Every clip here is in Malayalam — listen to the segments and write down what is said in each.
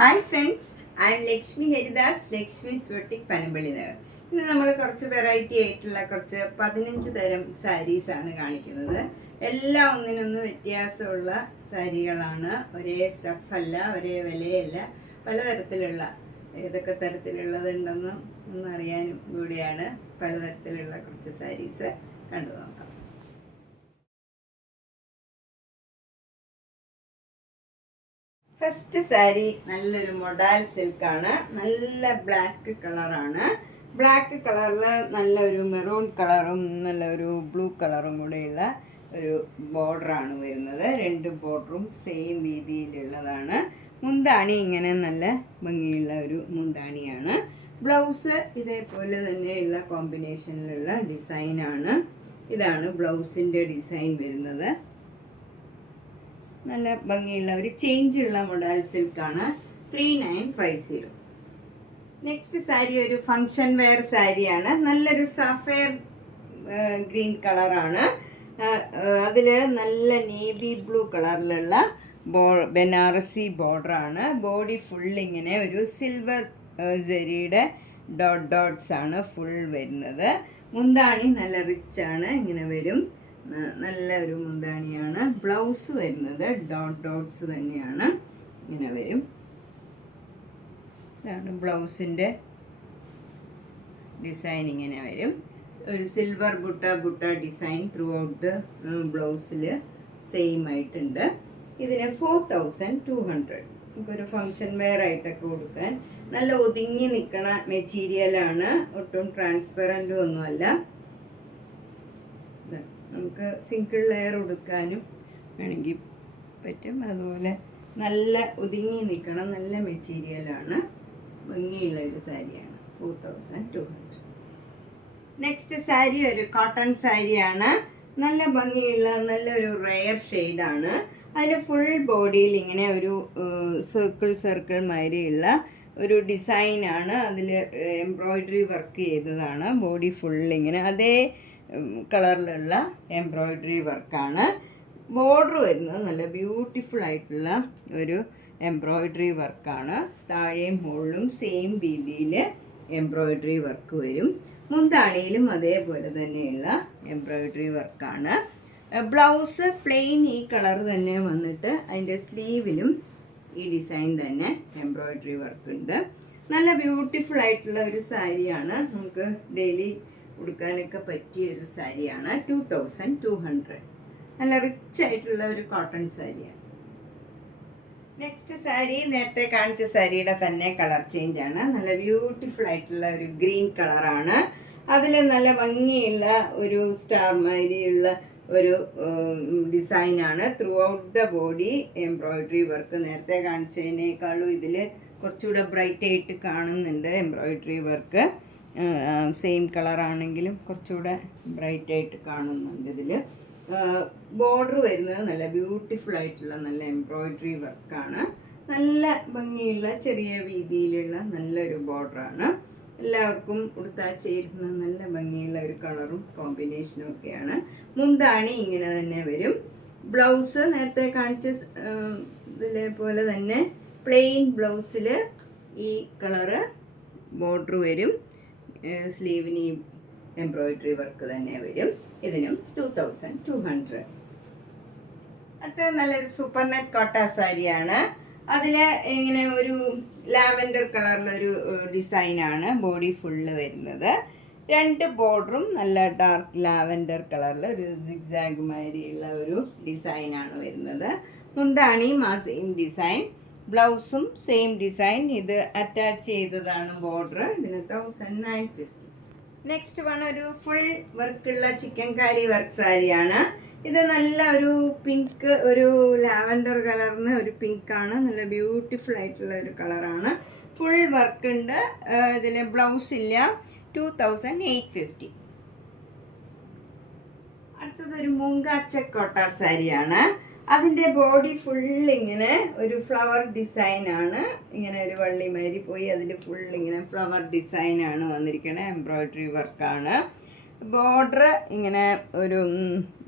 Hi friends, I M Lakshmi Haridas, Lakshmi's boutique Panampilly Nagar. ഇന്ന് നമ്മൾ കുറച്ച് വെറൈറ്റി ആയിട്ടുള്ള കുറച്ച് 15 തരം സാരീസാണ് കാണിക്കുന്നത്. എല്ലാം ഒന്നിനൊന്ന് വ്യത്യാസമുള്ള സാരികളാണ്. ഒരേ സ്റ്റഫല്ല, ഒരേ വിലയല്ല, പലതരത്തിലുള്ള ഏതൊക്കെ തരത്തിലുള്ളതുണ്ടെന്ന് ഒന്നറിയാനും കൂടിയാണ് പലതരത്തിലുള്ള കുറച്ച് സാരീസ് കണ്ടു നോക്കാം. ഫസ്റ്റ് സാരി നല്ലൊരു മൊഡാൽ സിൽക്കാണ്. നല്ല ബ്ലാക്ക് കളറാണ്. ബ്ലാക്ക് കളറിൽ നല്ലൊരു മെറൂൺ കളറും നല്ലൊരു ബ്ലൂ കളറും കൂടെയുള്ള ഒരു ബോർഡറാണ് വരുന്നത്. രണ്ട് ബോർഡറും സെയിം വീതിയിലുള്ളതാണ്. മുന്താണി ഇങ്ങനെ നല്ല ഭംഗിയുള്ള ഒരു മുന്താണിയാണ്. ബ്ലൗസ് ഇതേപോലെ തന്നെയുള്ള കോമ്പിനേഷനിലുള്ള ഡിസൈനാണ്. ഇതാണ് ബ്ലൗസിൻ്റെ ഡിസൈൻ വരുന്നത്. നല്ല ഭംഗിയുള്ള ഒരു ചേഞ്ചുള്ള മൊഡാൽ സിൽക്കാണ്. 3950. നെക്സ്റ്റ് സാരി ഒരു ഫങ്ഷൻ വെയർ സാരിയാണ്. നല്ലൊരു സഫയർ ഗ്രീൻ കളറാണ്. അതിൽ നല്ല നേവി ബ്ലൂ കളറിലുള്ള ബനാറസി ബോർഡറാണ്. ബോഡി ഫുൾ ഇങ്ങനെ ഒരു സിൽവർ ജെറിയുടെ ഡോട്ട്സ് ആണ് ഫുൾ വരുന്നത്. മുന്താണി നല്ല റിച്ചാണ്, ഇങ്ങനെ വരും. നല്ല ഒരു മുന്താണിയാണ്. ബ്ലൗസ് വരുന്നത് ഡോട്ട്സ് തന്നെയാണ്, ഇങ്ങനെ വരും. ഇതാണ് ബ്ലൗസിൻ്റെ ഡിസൈൻ, ഇങ്ങനെ വരും. ഒരു സിൽവർ ബുട്ട ഡിസൈൻ ത്രൂ ഔട്ട് ദ ബ്ലൗസിൽ സെയിം ആയിട്ടുണ്ട്. ഇതിന് 4200. നമുക്കൊരു ഫങ്ഷൻ വെയർ ആയിട്ടൊക്കെ കൊടുക്കാൻ നല്ല ഒതുങ്ങി നിൽക്കണ മെറ്റീരിയലാണ്. ഒട്ടും ട്രാൻസ്പെറൻറ്റും ഒന്നുമല്ല. നമുക്ക് സിംഗിൾ ലെയർ കൊടുക്കാനും വേണമെങ്കിൽ പറ്റും. അതുപോലെ നല്ല ഒതുങ്ങി നിൽക്കണം, നല്ല മെറ്റീരിയലാണ്, ഭംഗിയുള്ള ഒരു സാരിയാണ്. 4200. നെക്സ്റ്റ് സാരി ഒരു കോട്ടൺ സാരിയാണ്. നല്ല ഭംഗിയുള്ള നല്ലൊരു റെയർ ഷെയ്ഡാണ്. അതിൽ ഫുൾ ബോഡിയിൽ ഇങ്ങനെ ഒരു സർക്കിൾ മാതിരിയുള്ള ഒരു ഡിസൈനാണ്. അതിൽ എംബ്രോയ്ഡറി വർക്ക് ചെയ്തതാണ്. ബോഡി ഫുൾ ഇങ്ങനെ അതേ കളറിലുള്ള എംബ്രോയ്ഡറി വർക്കാണ്. ബോർഡർ വരുന്നത് നല്ല ബ്യൂട്ടിഫുൾ ആയിട്ടുള്ള ഒരു എംബ്രോയ്ഡറി വർക്കാണ്. താഴെയും മുകളിലും സെയിം രീതിയിൽ എംബ്രോയ്ഡറി വർക്ക് വരും. മുന്താണിയിലും അതേപോലെ തന്നെയുള്ള എംബ്രോയ്ഡറി വർക്കാണ്. ബ്ലൗസ് പ്ലെയിൻ ഈ കളർ തന്നെ വന്നിട്ട് അതിൻ്റെ സ്ലീവിലും ഈ ഡിസൈൻ തന്നെ എംബ്രോയ്ഡറി വർക്ക് ഉണ്ട്. നല്ല ബ്യൂട്ടിഫുൾ ആയിട്ടുള്ള ഒരു സാരിയാണ്. നമുക്ക് ഡെയിലി ഉടുക്കാനൊക്കെ പറ്റിയ ഒരു സാരിയാണ്. 2200. നല്ല റിച്ച് ആയിട്ടുള്ള ഒരു കോട്ടൺ സാരിയാണ്. നെക്സ്റ്റ് സാരി നേരത്തെ കാണിച്ച സാരിയുടെ തന്നെ കളർ ചേഞ്ച് ആണ്. നല്ല ബ്യൂട്ടിഫുൾ ആയിട്ടുള്ള ഒരു ഗ്രീൻ കളറാണ്. അതിൽ നല്ല ഭംഗിയുള്ള ഒരു സ്റ്റാർ മാതിരിയുള്ള ഒരു ഡിസൈനാണ്. Through out the body embroidery work. നേരത്തെ കാണിച്ചതിനേക്കാളും ഇതിൽ കുറച്ചുകൂടെ ബ്രൈറ്റ് ആയിട്ട് കാണുന്നുണ്ട് എംബ്രോയ്ഡറി വർക്ക്. സെയിം കളറാണെങ്കിലും കുറച്ചുകൂടെ ബ്രൈറ്റ് ആയിട്ട് കാണുന്നുണ്ട് ഇതിൽ. ബോർഡർ വരുന്നത് നല്ല ബ്യൂട്ടിഫുൾ ആയിട്ടുള്ള നല്ല എംബ്രോയ്ഡറി വർക്കാണ്. നല്ല ഭംഗിയുള്ള ചെറിയ വീതിയിലുള്ള നല്ലൊരു ബോർഡറാണ്. എല്ലാവർക്കും ഉടുത്താൽ ചേരുന്ന നല്ല ഭംഗിയുള്ള ഒരു കളറും കോമ്പിനേഷനും ഒക്കെയാണ്. മുന്താണി ഇങ്ങനെ തന്നെ വരും. ബ്ലൗസ് നേരത്തെ കാണിച്ച ഇതിലേപോലെ തന്നെ പ്ലെയിൻ ബ്ലൗസിൽ ഈ കളറ് ബോർഡർ വരും. സ്ലീവിന് ഈ എംബ്രോയ്ഡറി വർക്ക് തന്നെ വരും. ഇതിനും 2200. അടുത്ത നല്ലൊരു സൂപ്പർ നെറ്റ് കോട്ട സാരിയാണ്. അതിൽ ഇങ്ങനെ ഒരു ലാവൻഡർ കളറിലൊരു ഡിസൈനാണ് ബോഡി ഫുള്ള് വരുന്നത്. രണ്ട് ബോർഡറും നല്ല ഡാർക്ക് ലാവൻഡർ കളറിൽ ഒരു സിഗ്സാഗ് മാതിരിയുള്ള ഒരു ഡിസൈനാണ് വരുന്നത്. മുന്താണിയും ആ സെയിം ഡിസൈൻ, ബ്ലൗസും സെയിം ഡിസൈൻ. ഇത് അറ്റാച്ച് ചെയ്തതാണ് ബോർഡർ. ഇതിന് 1950. നെക്സ്റ്റ് വൺ ഒരു ഫുൾ വർക്കുള്ള ചിക്കൻ കാരി വർക്ക് സാരിയാണ്. ഇത് നല്ല ഒരു പിങ്ക്, ഒരു ലാവൻഡർ കളറിന് ഒരു പിങ്കാണ്. നല്ല ബ്യൂട്ടിഫുൾ ആയിട്ടുള്ള ഒരു കളറാണ്. ഫുൾ വർക്ക് ഉണ്ട്. ഇതിൽ ബ്ലൗസ് ഇല്ല. 2850. അടുത്തതൊരു മൂങ്കാച്ചക്കോട്ട സാരിയാണ്. അതിൻ്റെ ബോഡി ഫുൾ ഇങ്ങനെ ഒരു ഫ്ലവർ ഡിസൈനാണ്. ഇങ്ങനെ ഒരു വള്ളി മാതിരി പോയി അതിൽ ഫുൾ ഇങ്ങനെ ഫ്ലവർ ഡിസൈനാണ് വന്നിരിക്കുന്നത്. എംബ്രോയ്ഡറി വർക്കാണ്. ബോർഡർ ഇങ്ങനെ ഒരു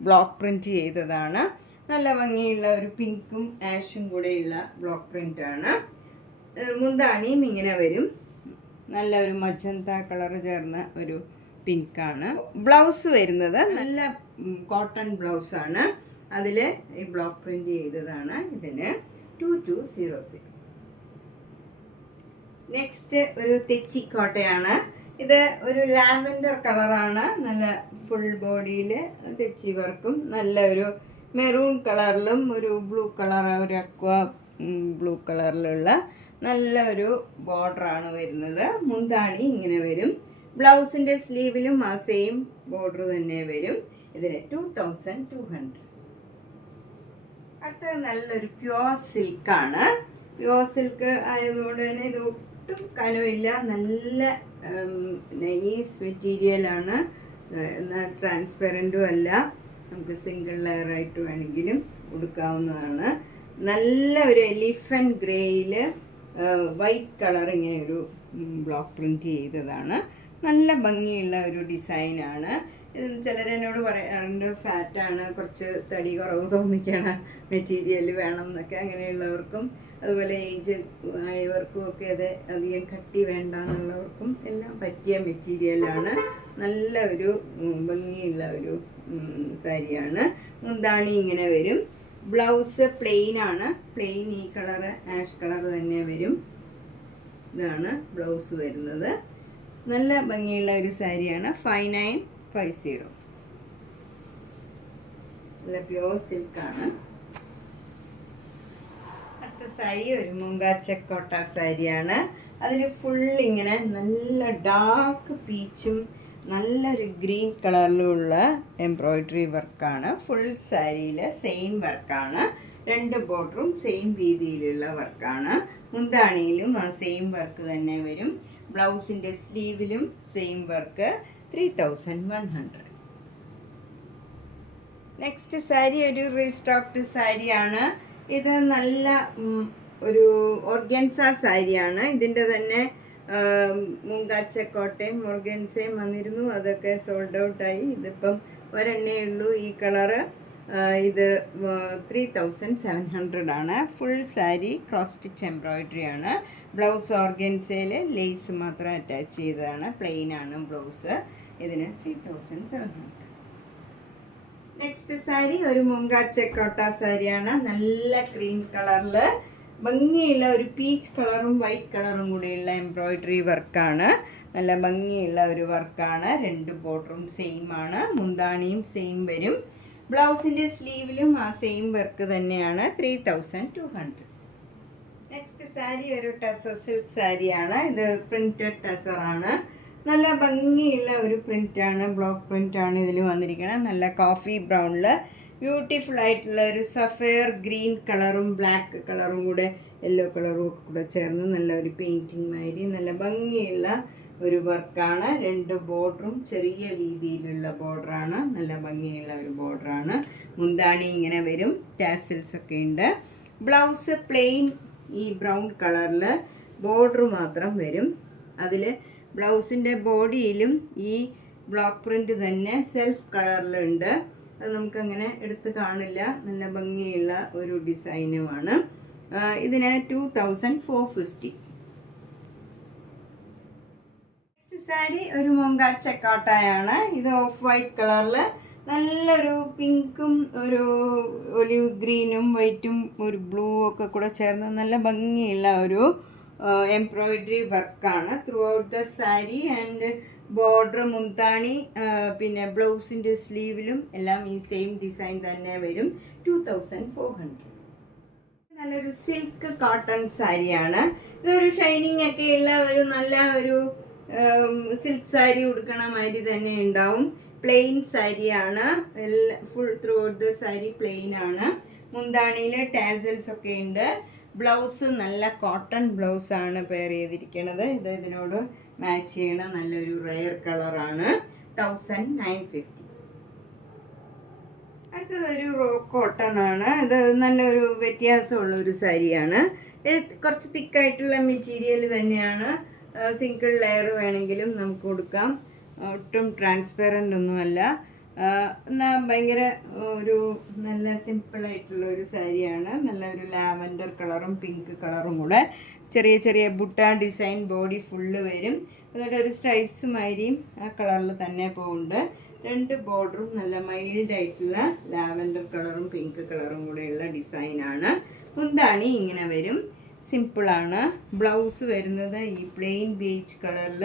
ബ്ലോക്ക് പ്രിൻറ്റ് ചെയ്തതാണ്. നല്ല ഭംഗിയുള്ള ഒരു പിങ്കും ആഷും കൂടെയുള്ള ബ്ലോക്ക് പ്രിൻ്റാണ്. മുന്താണിയും ഇങ്ങനെ വരും. നല്ല ഒരു മജന്ത കളർ ചേർന്ന ഒരു പിങ്കാണ്. ബ്ലൗസ് വരുന്നത് നല്ല കോട്ടൺ ബ്ലൗസാണ്. അതിൽ ഈ ബ്ലോക്ക് പ്രിന്റ് ചെയ്തതാണ്. ഇതിന് 2200. നെക്സ്റ്റ് ഒരു തെച്ചിക്കോട്ടയാണ്. ഇത് ഒരു ലാവൻഡർ കളറാണ്. നല്ല ഫുൾ ബോഡിയിൽ തെച്ചി വർക്കും നല്ല ഒരു മെറൂൺ കളറിലും ഒരു ബ്ലൂ കളർ, ഒരു അക്വ ബ്ലൂ കളറിലുള്ള നല്ല ഒരു ബോർഡറാണ് വരുന്നത്. മുന്താണി ഇങ്ങനെ വരും. ബ്ലൗസിൻ്റെ സ്ലീവിലും ആ സെയിം ബോർഡർ തന്നെ വരും. ഇതിന് 2200. അടുത്തത് നല്ലൊരു പ്യുവർ സിൽക്കാണ്. പ്യുവർ സിൽക്ക് ആയതുകൊണ്ട് തന്നെ ഇത് ഒട്ടും കനമില്ല. നല്ല നൈസ് മെറ്റീരിയലാണ്. എന്നാൽ ട്രാൻസ്പെറൻറ്റും അല്ല. നമുക്ക് സിംഗിൾ ലെയറായിട്ട് വേണമെങ്കിലും കൊടുക്കാവുന്നതാണ്. നല്ല ഒരു എലിഫൻറ്റ് ഗ്രേയിൽ വൈറ്റ് കളർ ഇങ്ങനെ ഒരു ബ്ലോക്ക് പ്രിൻറ്റ് ചെയ്തതാണ്. നല്ല ഭംഗിയുള്ള ഒരു ഡിസൈനാണ്. ഇത് ചിലരെന്നോട് പറയാറുണ്ട് ഫാറ്റാണ്, കുറച്ച് തടി കുറവ് തോന്നിക്കണ മെറ്റീരിയൽ വേണം എന്നൊക്കെ. അങ്ങനെയുള്ളവർക്കും അതുപോലെ ഏജ് ആയവർക്കും ഒക്കെ അത് അധികം കട്ടി വേണ്ട എന്നുള്ളവർക്കും എല്ലാം പറ്റിയ മെറ്റീരിയലാണ്. നല്ല ഒരു ഭംഗിയുള്ള ഒരു സാരിയാണ്. മുന്താണി ഇങ്ങനെ വരും. ബ്ലൗസ് പ്ലെയിൻ ആണ്. പ്ലെയിൻ ഈ കളറ് ആഷ് കളർ തന്നെ വരും. ഇതാണ് ബ്ലൗസ് വരുന്നത്. നല്ല ഭംഗിയുള്ള ഒരു സാരിയാണ്. 5950. നല്ല പ്യോർ സിൽക്കാണ്. അടുത്ത സാരി ഒരു മുങ്കാച്ചക്കോട്ട സാരിയാണ്. അതിൽ ഫുൾ ഇങ്ങനെ നല്ല ഡാർക്ക് പീച്ചും നല്ലൊരു ഗ്രീൻ കളറിലുള്ള എംബ്രോയിഡറി വർക്കാണ്. ഫുൾ സാരിയിൽ സെയിം വർക്കാണ്. 2 ബോർഡറും സെയിം രീതിയിലുള്ള വർക്കാണ്. മുന്താണിയിലും ആ സെയിം വർക്ക് തന്നെ വരും. ബ്ലൗസിൻ്റെ സ്ലീവിലും സെയിം വർക്ക്. 3100. നെക്സ്റ്റ് സാരി ഒരു റീസ്റ്റോക്ഡ് സാരിയാണ്. ഇത് നല്ല ഒരു ഓർഗൻസ സാരിയാണ്. ഇതിൻ്റെ തന്നെ മുങ്കാച്ചക്കോട്ടയും ഓർഗൻസയും വന്നിരുന്നു. അതൊക്കെ സോൾഡ് ഔട്ടായി. ഇതിപ്പം ഒരെണ്ണേ ഉള്ളൂ ഈ കളറ്. ഇത് 3700 ആണ്. Full sari cross stitch embroidery ആണ്. ബ്ലൗസ് ഓർഗൻസയിൽ ലേസ് മാത്രം അറ്റാച്ച് ചെയ്തതാണ്. പ്ലെയിൻ ആണ് ബ്ലൗസ്. ഇതിന് 3700. നെക്സ്റ്റ് സാരി ഒരു മുങ്കാച്ചക്കോട്ട സാരിയാണ്. നല്ല ക്രീം കളറിൽ ഭംഗിയുള്ള ഒരു പീച്ച് കളറും വൈറ്റ് കളറും കൂടിയുള്ള എംബ്രോയിഡറി വർക്കാണ്. നല്ല ഭംഗിയുള്ള ഒരു വർക്കാണ്. 2 ബോർഡറും സെയിം ആണ്. മുന്താണിയും സെയിം വരും. ബ്ലൗസിൻ്റെ സ്ലീവിലും ആ സെയിം വർക്ക് തന്നെയാണ്. 3200. നെക്സ്റ്റ് സാരി ഒരു ടസർ സിൽക്ക് സാരിയാണ്. ഇത് പ്രിൻറ്റഡ് ടസറാണ്. നല്ല ഭംഗിയുള്ള ഒരു പ്രിൻ്റാണ്. ബ്ലോക്ക് പ്രിൻ്റാണ് ഇതിൽ വന്നിരിക്കുന്നത്. നല്ല കോഫി ബ്രൗണിൽ ബ്യൂട്ടിഫുൾ ആയിട്ടുള്ള ഒരു സഫയർ ഗ്രീൻ കളറും ബ്ലാക്ക് കളറും കൂടെ യെല്ലോ കളറും കൂടെ ചേർന്ന് നല്ല ഒരു പെയിൻറ്റിങ് മാതിരി നല്ല ഭംഗിയുള്ള ഒരു വർക്കാണ്. 2 ബോർഡറും ചെറിയ വീതിയിലുള്ള ബോർഡറാണ്. നല്ല ഭംഗിയുള്ള ഒരു ബോർഡറാണ്. മുന്താണി ഇങ്ങനെ വരും. ടാസിൽസ് ഒക്കെ ഉണ്ട്. ബ്ലൗസ് പ്ലെയിൻ ഈ ബ്രൗൺ കളറിൽ ബോർഡർ മാത്രം വരും. അതിൽ ബ്ലൗസിൻ്റെ ബോഡിയിലും ഈ ബ്ലോക്ക് പ്രിൻ്റ് തന്നെ സെൽഫ് കളറിലുണ്ട്. അത് നമുക്കങ്ങനെ എടുത്ത് കാണില്ല. നല്ല ഭംഗിയുള്ള ഒരു ഡിസൈനുമാണ്. ഇതിന് 2450. നെക്സ്റ്റ് സാരി ഒരു മുങ്കാച്ചക്കോട്ടയാണ്. ഇത് ഓഫ് വൈറ്റ് കളറിൽ നല്ലൊരു പിങ്കും ഒരു ഒലിവ് ഗ്രീനും വൈറ്റും ഒരു ബ്ലൂ ഒക്കെ കൂടെ ചേർന്ന് നല്ല ഭംഗിയുള്ള ഒരു എംബ്രോയിഡറി വർക്കാണ് through out the sari. And border മുന്താണി പിന്നെ ബ്ലൗസിൻ്റെ സ്ലീവിലും എല്ലാം ഈ സെയിം ഡിസൈൻ തന്നെ വരും. 2400. നല്ലൊരു സിൽക്ക് കോട്ടൺ സാരിയാണ്. ഇതൊരു ഷൈനിങ് ഒക്കെ ഉള്ള ഒരു നല്ല ഒരു സിൽക്ക് സാരി ഉടുക്കണ മാതിരി തന്നെ ഉണ്ടാവും. പ്ലെയിൻ സാരിയാണ്. Full throughout the sari plain ആണ്. മുന്താണിയിൽ ടാസൽസ് ഒക്കെ ഉണ്ട്. ബ്ലൗസ് നല്ല കോട്ടൺ ബ്ലൗസാണ് പെയർ ചെയ്തിരിക്കുന്നത്. ഇത് ഇതിനോട് മാച്ച് ചെയ്യണ നല്ലൊരു റെയർ കളറാണ്. 1950. അടുത്തതൊരു റോ കോട്ടൺ ആണ്. ഇത് നല്ലൊരു വ്യത്യാസമുള്ളൊരു സാരിയാണ്. ഇത് കുറച്ച് തിക്കായിട്ടുള്ള മെറ്റീരിയൽ തന്നെയാണ്. സിംഗിൾ ലെയർ വേണമെങ്കിലും നമുക്ക് കൊടുക്കാം. ഒട്ടും ട്രാൻസ്പെറൻ്റ് ഒന്നുമല്ല. എന്നാൽ ഭയങ്കര ഒരു നല്ല സിമ്പിളായിട്ടുള്ള ഒരു സാരിയാണ്. നല്ല ഒരു ലാവൻഡർ കളറും പിങ്ക് കളറും കൂടെ ചെറിയ ചെറിയ ബുട്ട ഡിസൈൻ ബോഡി ഫുള്ള് വരും. അതുകൊണ്ട് ഒരു സ്ട്രൈപ്സ് മാതിരിയും ആ കളറിൽ തന്നെ പോകുന്നുണ്ട്. 2 ബോർഡറും നല്ല മൈൽഡായിട്ടുള്ള ലാവൻഡർ കളറും പിങ്ക് കളറും കൂടെയുള്ള ഡിസൈനാണ്. മുന്താണി ഇങ്ങനെ വരും, സിമ്പിളാണ്. ബ്ലൗസ് വരുന്നത് ഈ പ്ലെയിൻ ബീച്ച് കളറിൽ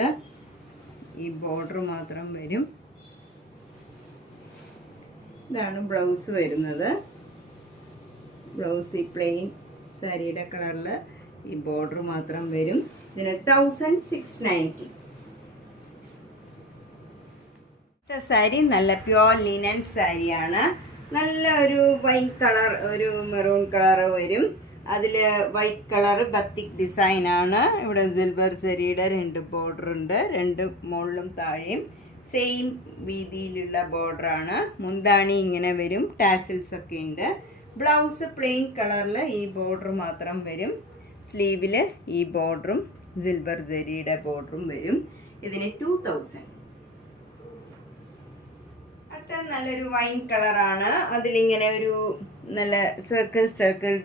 ഈ ബോർഡർ മാത്രം വരും. ഇതാണ് ബ്ലൗസ് വരുന്നത്. ബ്ലൗസ് ഈ പ്ലെയിൻ സാരിയുടെ കളറിൽ ഈ ബോർഡർ മാത്രം വരും. ഇതിന് 1690. സാരി നല്ല പ്യോർ ലിനൻ സാരിയാണ്. നല്ല ഒരു വൈറ്റ് കളർ, ഒരു മെറൂൺ കളർ വരും. അതിൽ വൈറ്റ് കളർ ബത്തിക് ഡിസൈനാണ്. ഇവിടെ സിൽവർ സാരിയുടെ 2 ബോർഡർ ഉണ്ട്, 2 മുകളിലും താഴെയും സെയിം വീതിയിലുള്ള ബോർഡറാണ്. മുന്താണി ഇങ്ങനെ വരും, ടാസിൽസ് ഒക്കെ ഉണ്ട്. ബ്ലൗസ് പ്ലെയിൻ കളറിൽ ഈ ബോർഡർ മാത്രം വരും. സ്ലീവിൽ ഈ ബോർഡറും സിൽവർ ജരിയുടെ ബോർഡറും വരും. ഇതിന് 2000. അടുത്ത നല്ലൊരു വൈൻ കളറാണ്. അതിലിങ്ങനെ ഒരു നല്ല സർക്കിൾ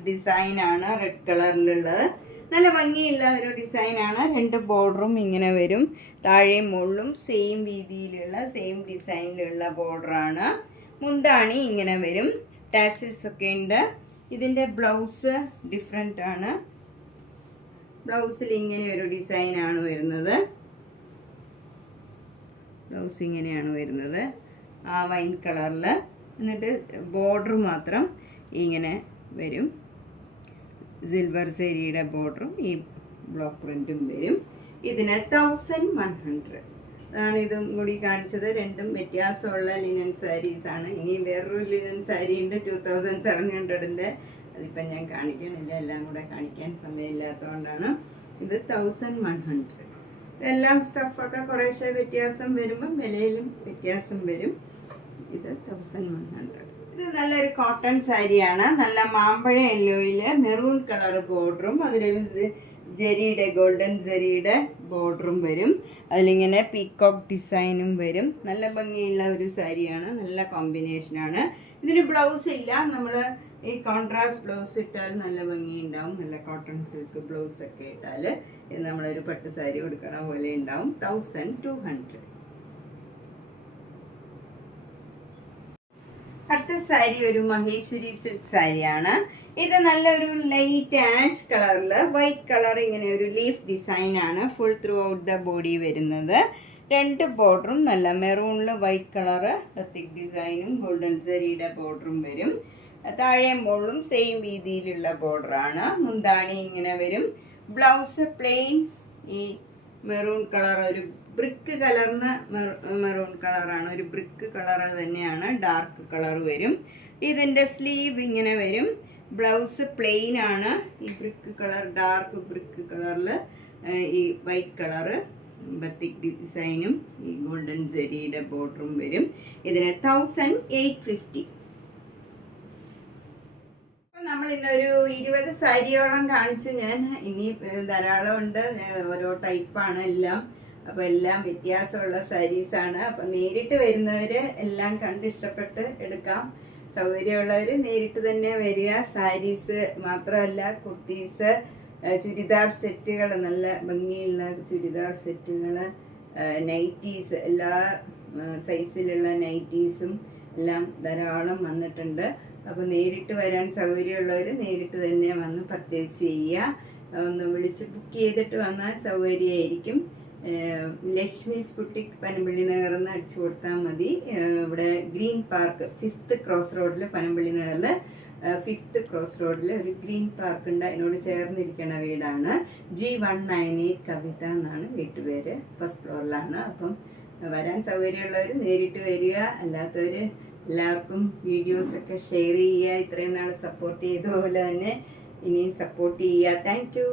ഡിസൈനാണ് റെഡ് കളറിലുള്ളത്. നല്ല ഭംഗിയുള്ള ഒരു ഡിസൈനാണ്. 2 ബോർഡറും ഇങ്ങനെ വരും. താഴെയും മുകളിലും സെയിം വീതിയിലുള്ള സെയിം ഡിസൈനിലുള്ള ബോർഡറാണ്. മുന്താണി ഇങ്ങനെ വരും, ടാസിൽസ് ഒക്കെ ഉണ്ട്. ഇതിൻ്റെ ബ്ലൗസ് ഡിഫറെൻ്റ് ആണ്. ബ്ലൗസിൽ ഇങ്ങനെ ഒരു ഡിസൈനാണ് വരുന്നത്. ബ്ലൗസ് ഇങ്ങനെയാണ് വരുന്നത്, ആ വൈൻ കളറിൽ. എന്നിട്ട് ബോർഡർ മാത്രം ഇങ്ങനെ വരും. സിൽവർ സാരിയുടെ ബോർഡറും ഈ ബ്ലോക്ക് പ്രിൻറ്റും വരും. ഇതിന് 1100. അതാണ് ഇതും കൂടി കാണിച്ചത്. 2ഉം വ്യത്യാസമുള്ള ലിനൻ സാരീസാണ്. ഇനി വേറൊരു ലിനൻ സാരി ഉണ്ട് 2700-ൻ്റെ. അതിപ്പം ഞാൻ കാണിക്കണില്ല, എല്ലാം കൂടെ കാണിക്കാൻ സമയമില്ലാത്തതുകൊണ്ടാണ്. ഇത് 1100. ഇതെല്ലാം സ്റ്റഫൊക്കെ കുറേശ്ശെ വ്യത്യാസം വരുമ്പം വിലയിലും വ്യത്യാസം വരും. ഇത് 1100. ഇത് നല്ലൊരു കോട്ടൺ സാരിയാണ്. നല്ല മാമ്പഴ യെല്ലോയിൽ മെറൂൺ കളർ ബോർഡറും അതിലൊരു ജരിയുടെ ഗോൾഡൻ ജരിയുടെ ബോർഡറും വരും. അതിലിങ്ങനെ പീക്കോക്ക് ഡിസൈനും വരും. നല്ല ഭംഗിയുള്ള ഒരു സാരിയാണ്, നല്ല കോമ്പിനേഷനാണ്. ഇതിന് ബ്ലൗസ് ഇല്ല, നമ്മൾ ഈ കോൺട്രാസ്റ്റ് ബ്ലൗസ് ഇട്ടാൽ നല്ല ഭംഗി ഉണ്ടാവും. നല്ല കോട്ടൺ സിൽക്ക് ബ്ലൗസ് ഒക്കെ ഇട്ടാൽ നമ്മളൊരു പട്ട് സാരി കൊടുക്കണ പോലെ ഉണ്ടാവും. 1200. അടുത്ത സാരി ഒരു മഹേശ്വരി സിൽക്ക് സാരിയാണ്. ഇത് നല്ലൊരു ലൈറ്റ് ആഷ് കളറിൽ വൈറ്റ് കളർ ഇങ്ങനെ ഒരു ലീഫ് ഡിസൈനാണ് full throughout the body വരുന്നത്. 2 ബോർഡറും നല്ല മെറൂണിൽ വൈറ്റ് കളറ് ബത്തിക് ഡിസൈനും ഗോൾഡൻ ജരിയുടെ ബോർഡറും വരും. താഴെ മുകളിലും സെയിം വീതിയിലുള്ള ബോർഡറാണ്. മുന്താണി ഇങ്ങനെ വരും. ബ്ലൗസ് പ്ലെയിൻ ഈ മെറൂൺ കളർ, ഒരു ബ്രിക്ക് കലർന്ന മെറൂൺ കളറാണ്. ഒരു ബ്രിക്ക് കളർ തന്നെയാണ്, ഡാർക്ക് കളർ വരും. ഇതിൻ്റെ സ്ലീവ് ഇങ്ങനെ വരും. ബ്ലൗസ് പ്ലെയിൻ ആണ്. ഈ ബ്രിക്ക് കളർ, ഡാർക്ക് ബ്രിക്ക് കളറിൽ ഈ വൈറ്റ് കളറ് ബത്തിക് ഡിസൈനും ഈ ഗോൾഡൻ ജരിയുടെ ബോർഡറും വരും. ഇതിന് 1850. അപ്പം നമ്മൾ ഇന്നൊരു 20 സാരിയോളം കാണിച്ചു ഞാൻ. ഇനി ധാരാളം ഉണ്ട്, ഓരോ ടൈപ്പാണ് എല്ലാം. അപ്പോൾ എല്ലാം വ്യത്യാസമുള്ള സാരീസാണ്. അപ്പം നേരിട്ട് വരുന്നവർ എല്ലാം കണ്ട് ഇഷ്ടപ്പെട്ട് എടുക്കാം. സൗകര്യമുള്ളവർ നേരിട്ട് തന്നെ വരിക. സാരീസ് മാത്രമല്ല, കുർത്തീസ്, ചുരിദാർ സെറ്റുകൾ, നല്ല ഭംഗിയുള്ള ചുരിദാർ സെറ്റുകൾ, നൈറ്റീസ്, എല്ലാ സൈസിലുള്ള നൈറ്റീസും എല്ലാം ധാരാളം വന്നിട്ടുണ്ട്. അപ്പോൾ നേരിട്ട് വരാൻ സൗകര്യമുള്ളവർ നേരിട്ട് തന്നെ വന്ന് പർച്ചേസ് ചെയ്യുക. ഒന്ന് വിളിച്ച് ബുക്ക് ചെയ്തിട്ട് വന്നാൽ സൗകര്യമായിരിക്കും. ലക്ഷ്മീസ് ബുട്ടിക് പനമ്പള്ളി നഗറിന്ന് അടിച്ചു കൊടുത്താൽ മതി. ഇവിടെ ഗ്രീൻ പാർക്ക് 5th ക്രോസ് റോഡിൽ, പനമ്പള്ളി നഗറിൽ 5th ക്രോസ് റോഡിൽ ഒരു ഗ്രീൻ പാർക്ക് ഉണ്ട്. അതിനോട് ചേർന്നിരിക്കുന്ന വീടാണ്. G198 കവിത എന്നാണ് വീട്ടുപേര്. 1st ഫ്ലോറിലാണ്. അപ്പം വരാൻ സൗകര്യമുള്ളവർ നേരിട്ട് വരിക. അല്ലാത്തവർ എല്ലാവർക്കും വീഡിയോസൊക്കെ ഷെയർ ചെയ്യുക. ഇത്രയും നാൾ സപ്പോർട്ട് ചെയ്തതുപോലെ തന്നെ ഇനിയും സപ്പോർട്ട് ചെയ്യുക. Thank you.